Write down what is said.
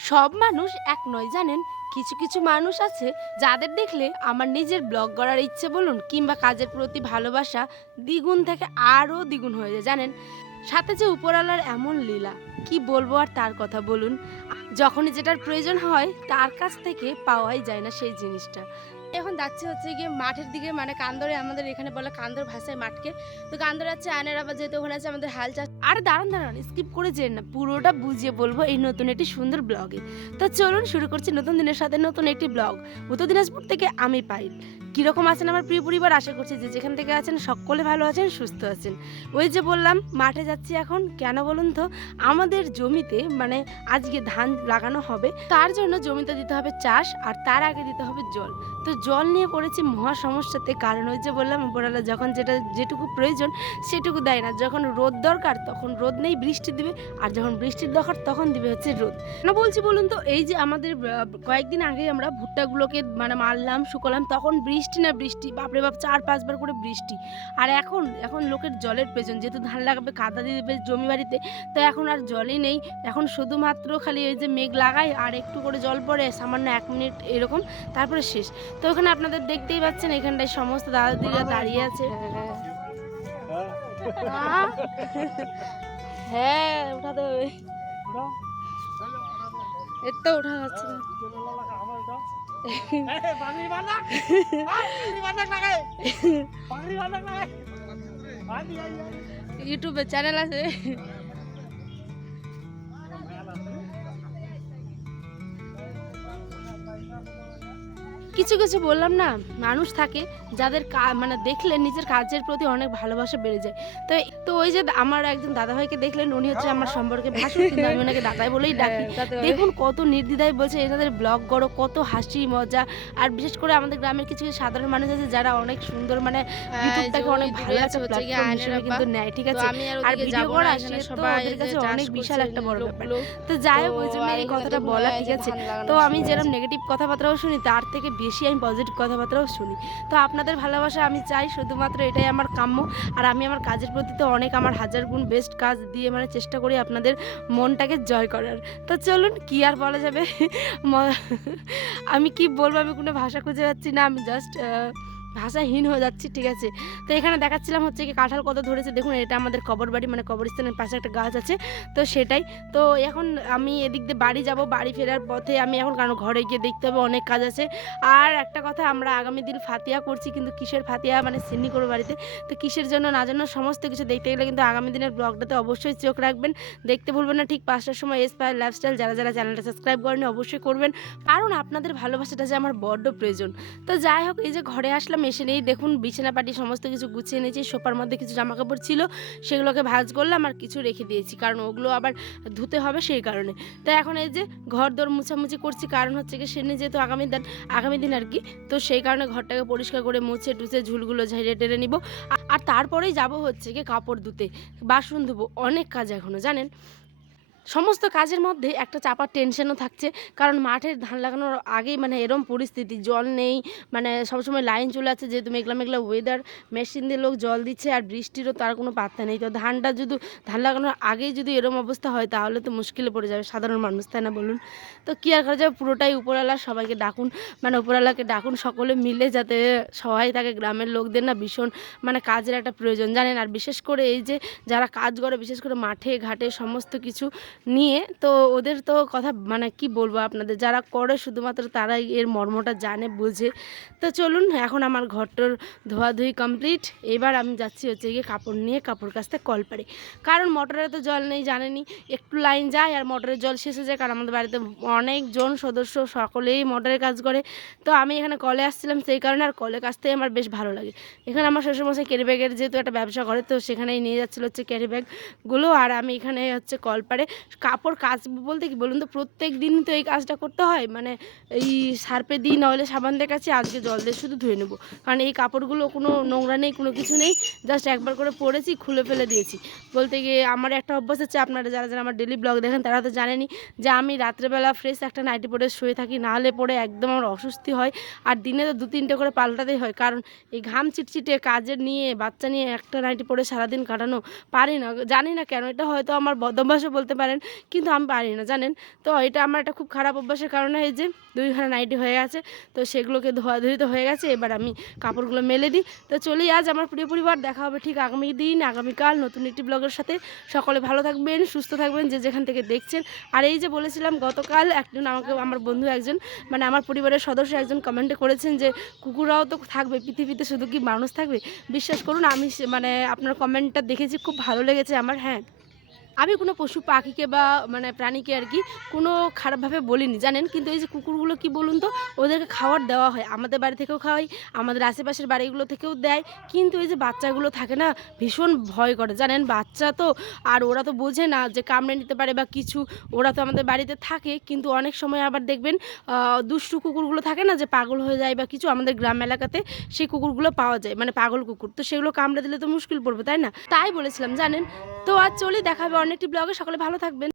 সব মানুষ এক নয়, জানেন? কিছু কিছু মানুষ আছে যাদের দেখলে আমার নিজের ব্লগ করার ইচ্ছে বলুন কিংবা কাজের প্রতি ভালোবাসা দ্বিগুণ থেকে আরও দ্বিগুণ হয়ে যায়, জানেন? সাথে যে উপরওয়ালার এমন লীলা, কি বলব আর তার কথা বলুন? যখনই যেটার প্রয়োজন হয় তার কাছ থেকে পাওয়াই যায় না সেই জিনিসটা। এখন যাচ্ছে হচ্ছে গিয়ে মাঠের দিকে মানে কান্দরে আমাদের এখানে বলে কান্দর ভাষায় মাঠকে। তো কান্দর আছে আনের আবার যেহেতু ওখানে আছে, আমাদের হাল চাষ। আর দাঁড়ান দাঁড়ান স্কিপ করে যে না, পুরোটা বুঝিয়ে বলব এই নতুন একটি সুন্দর ব্লগে তো চলুন শুরু করছি নতুন দিনের সাথে নতুন একটি ব্লগ উত্তর দিনাজপুর থেকে আমি পাইল। কীরকম আছেন আমার প্রিয় পরিবার, আশা করছি যে যেখান থেকে আছেন সকলে ভালো আছেন, সুস্থ আছেন। ওই যে বললাম, মাঠে যাচ্ছি এখন, কেন বলুন তো? আমাদের জমিতে মানে আজকে ধান লাগানো হবে, তার জন্য জমিতে দিতে হবে চাষ আর তার আগে দিতে হবে জল। তো জল নিয়ে পড়েছি মহা সমস্যাতে, কারণ ওই যে বললাম, উপরওয়ালা যখন যেটা, যেটুকু প্রয়োজন, সেটুকু দেয় না। যখন রোদ দরকার, তখন রোদ নেই, বৃষ্টি দিবে, আর যখন বৃষ্টির দরকার, তখন দিবে হচ্ছে রোদ। না বলছি বলুন তো, এই যে আমাদের কয়েকদিন আগে আমরা ভুট্টাগুলোকে মানে মারলাম, শুকলাম, তখন বৃষ্টি না বৃষ্টি বাপরে বাপ চার পাঁচবার করে বৃষ্টি। আর এখন এখন লোকের জলের প্রয়োজন যেহেতু ধান লাগাবে কাদা দিয়ে দেবে জমি বাড়িতে তো এখন আর জলই নেই। এখন শুধুমাত্র খালি ওই যে মেঘ লাগায় আর একটু করে জল পড়ে সামান্য এক মিনিট এরকম তারপরে শেষ। তো ওখানে আপনাদের দেখতেই পাচ্ছেন এখানটায় সমস্ত দাদা দিদিরা দাঁড়িয়ে আছে। আহ! হ্যাঁ। উঠাতে হবে। এর তো উঠা যাচ্ছে। না ইউটিউবে চ্যানেল আছে। কিছু কিছু বললাম না, মানুষ থাকে যাদের মানে দেখলে নিজের কাজের প্রতি অনেক ভালোবাসা বেড়ে যায়। তো তো ওই যে আমার একজন দাদাভাইকে দেখলেন উনি হচ্ছে আমার সম্পর্কে ভাষণ কিন্তু আমি ওনাকে দাদাই বলেই ডাকি। দেখুন কত নির্দ্বিধায় বলছে এনাদের ব্লগ করো কত হাসি মজা। আর বিশেষ করে আমাদের গ্রামের কিছু সাধারণ মানুষ আছে যারা অনেক সুন্দর মানে ইউটিউবটাকে অনেক ভালো একটা প্ল্যাটফর্ম হিসেবে কিন্তু নেয় ঠিক আছে? আর ভিডিও করা আসলে সবাই ওদের কাছে অনেক বিশাল একটা বড় ব্যাপার। তো যাই হোক ওই জন্য এই কথাটা বলা ঠিক আছে? তো আমি যেরকম নেগেটিভ কথাবার্তাও শুনি তার থেকে বেশি আমি পজিটিভ কথাবার্তাও শুনি। তো আপনাদের ভালোবাসা আমি চাই শুধুমাত্র এটাই আমার কাম্য আর আমি আমার কাজের প্রতি তো অনেক আমার হাজার গুণ বেস্ট কাজ দিয়ে মানে চেষ্টা করি আপনাদের মনটাকে জয় করার। তো চলুন, কি আর বলা যাবে? আমি কি বলব? আমি কোনো ভাষা খুঁজে পাচ্ছি না, আমি জাস্ট ভাষাহীন হয়ে যাচ্ছি, ঠিক আছে? তো এখানে দেখাচ্ছিলাম হচ্ছে কি কাঁঠাল কত ধরেছে। দেখুন, এটা আমাদের কবর বাড়ি মানে কবরস্থানের পাশে একটা গাছ আছে, তো সেটাই। তো এখন আমি এদিক দিয়ে বাড়ি যাব, বাড়ি ফেরার পথে আমি এখন কারণ ঘরে গিয়ে দেখতে হবে, অনেক কাজ আছে। আর একটা কথা, আমরা আগামী দিন ফাতিয়া করছি, কিন্তু কিসের ফাতিয়া? মানে সিন্নি করব বাড়িতে। তো কিসের জন্য না জন্য সমস্ত কিছু দেখতে গেলে কিন্তু আগামী দিনের ব্লগটাতে অবশ্যই চোখ রাখবেন। দেখতে ভুলবেন না, ঠিক পাঁচটার সময় এসপায়ার লাইফস্টাইল যারা যারা চ্যানেলটা সাবস্ক্রাইব করেন অবশ্যই করবেন। কারণ আপনাদের ভালোবাসাটা যে আমার বড্ড প্রয়োজন। তো যাই হোক, এই যে ঘরে আসলাম এসে নেই। দেখুন, বিছানা পাটি সমস্ত কিছু গুছিয়ে নিয়েছি সোফার মধ্যে কিছু জামা কাপড় ছিল, সেগুলোকে ভাজ করলাম আর কিছু রেখে দিয়েছি, কারণ ওগুলো আবার ধুতে হবে সেই কারণে। তো এখন এই যে ঘর দর মুছামুছি করছি, কারণ হচ্ছে কি সেনে যেহেতু আগামী দিন আগামী দিন আর কি, তো সেই কারণে ঘরটাকে পরিষ্কার করে মুছে টুছে ঝুলগুলো ঝাড়িয়ে টেরে নিব। আর তারপরেই যাব হচ্ছে কি কাপড় ধুতে, বাসন ধুবো, অনেক কাজ এখনও জানেন? সমস্ত কাজের মধ্যে একটা চাপার টেনশনও থাকছে। কারণ মাঠের ধান লাগানোর আগেই মানে এরম পরিস্থিতি, জল নেই মানে সবসময় লাইন চলে আছে যেহেতু মেঘলা মেঘলা ওয়েদার মেশিন দিয়ে লোক জল দিচ্ছে আর বৃষ্টিরও তার কোনো পাত্তা নেই। তো ধানটা যদি, ধান লাগানোর আগেই যদি এরম অবস্থা হয় তাহলে তো মুশকিলে পড়ে যাবে সাধারণ মানুষ, তাই না বলুন? তো কী আর করা যাবে? পুরোটাই উপরওয়ালা, সবাইকে ডাকুন মানে উপরওয়ালাকে ডাকুন সকলে মিলে যাতে সবাই থাকে গ্রামের লোকদের না ভীষণ মানে কাজের একটা প্রয়োজন। জানেন? আর বিশেষ করে এই যে যারা কাজ করে, বিশেষ করে মাঠে, ঘাটে সমস্ত কিছু নিয়ে, তো ওদের তো কথা মানে কি বলব আপনাদের, যারা করে শুধুমাত্র তারাই এর মর্মটা জানে, বুঝে। তো চলুন, এখন আমার ঘরটার ধোয়াধুয়ি কমপ্লিট এবার আমি যাচ্ছি হচ্ছে গিয়ে কাপড় নিয়ে, কাপড় কাচতে কল পারে কারণ মোটরে তো জল নেই জানেনি একটু লাইন যায় আর মোটরের জল শেষ হয়ে যায়, কারণ আমাদের বাড়িতে অনেকজন সদস্য সকলেই মোটরের কাজ করে। তো আমি এখানে কলে আসছিলাম, সেই কারণে আর কলে কাচতে আমার বেশ ভালো লাগে। এখানে আমার শ্বশুরমশাই ক্যারি ব্যাগের যেহেতু একটা ব্যবসা করে, তো সেখানেই নিয়ে যাচ্ছিল হচ্ছে ক্যারি ব্যাগগুলো আর আমি এখানে হচ্ছে কল পারে কাপড় কাচবো বলতে কি বলুন তো, প্রত্যেক দিনই তো এই কাজটা করতে হয়। মানে এই সার্পে দিই নাহলে সাবান কাছে আজকে জল দিয়ে শুধু ধুয়ে নেব। কারণ এই কাপড়গুলো কোনো নোংরা নেই, কোনো কিছু নেই। জাস্ট একবার করে পরেছি, খুলে ফেলে দিয়েছি। বলতে গিয়ে আমার একটা অভ্যাস হচ্ছে আপনারা যারা যারা আমার ডেলি ব্লগ দেখেন তারা তো জানেনই যে আমি রাত্রেবেলা ফ্রেশ একটা নাইটি পরে শুয়ে থাকি নাহলে পরে একদম আমার অস্বস্তি হয়। আর দিনে তো দু তিনটে করে পাল্টাতেই হয়, কারণ এই ঘাম চিটচিটে কাজের নিয়ে, বাচ্চা নিয়ে একটা নাইটি পরে সারাদিন কাটানো পারি না। জানি না কেন, এটা হয়তো আমার বদভ্যাসও বলতে পারেন কিন্তু আমি পারি না, জানেন? তো এটা আমার একটা খুব খারাপ অভ্যাসের কারণে এই যে দুই দুইখানা নাইটি হয়ে গেছে, তো সেগুলোকে ধোয়াধুয়ি তো হয়ে গেছে, এবার আমি কাপড়গুলো মেলে দিই। তো চলেই আজ আমার প্রিয় পরিবার, দেখা হবে ঠিক আগামী দিন, আগামীকাল নতুন একটি ব্লগের সাথে। সকলে ভালো থাকবেন, সুস্থ থাকবেন, যে যেখান থেকে দেখছেন। আর এই যে বলেছিলাম, গতকাল একজন আমাকে, আমার বন্ধু একজন মানে আমার পরিবারের সদস্য একজন কমেন্টে করেছেন যে, কুকুররাও তো থাকবে, পৃথিবীতে শুধু কি মানুষ থাকবে? বিশ্বাস করুন, আমি মানে আপনার কমেন্টটা দেখেছি, খুব ভালো লেগেছে আমার হ্যাঁ। আমি কোনো পশু পাখিকে বা মানে প্রাণীকে আর কি কোনো খারাপভাবে বলিনি, জানেন? কিন্তু এই যে কুকুরগুলো কি বলুন তো, ওদেরকে খাবার দেওয়া হয়। আমাদের বাড়ি থেকেও খাওয়াই, আমাদের আশেপাশের বাড়িগুলো থেকেও দেয়। কিন্তু এই যে বাচ্চাগুলো থাকে না, ভীষণ ভয় করে, জানেন? বাচ্চা তো, আর ওরা তো বোঝে না যে কামড়ে নিতে পারে বা কিছু। ওরা তো আমাদের বাড়িতে থাকে, কিন্তু অনেক সময় আবার দেখবেন দুষ্টু কুকুরগুলো থাকে না যে পাগল হয়ে যায় বা কিছু, আমাদের গ্রাম এলাকাতে সেই কুকুরগুলো পাওয়া যায় মানে পাগল কুকুর। তো সেগুলো কামড়ে দিলে তো মুশকিল পড়বে, তাই না? তাই বলেছিলাম, জানেন? তো আর চলি, দেখা হবে একটি ব্লগে সকলে ভালো থাকবেন।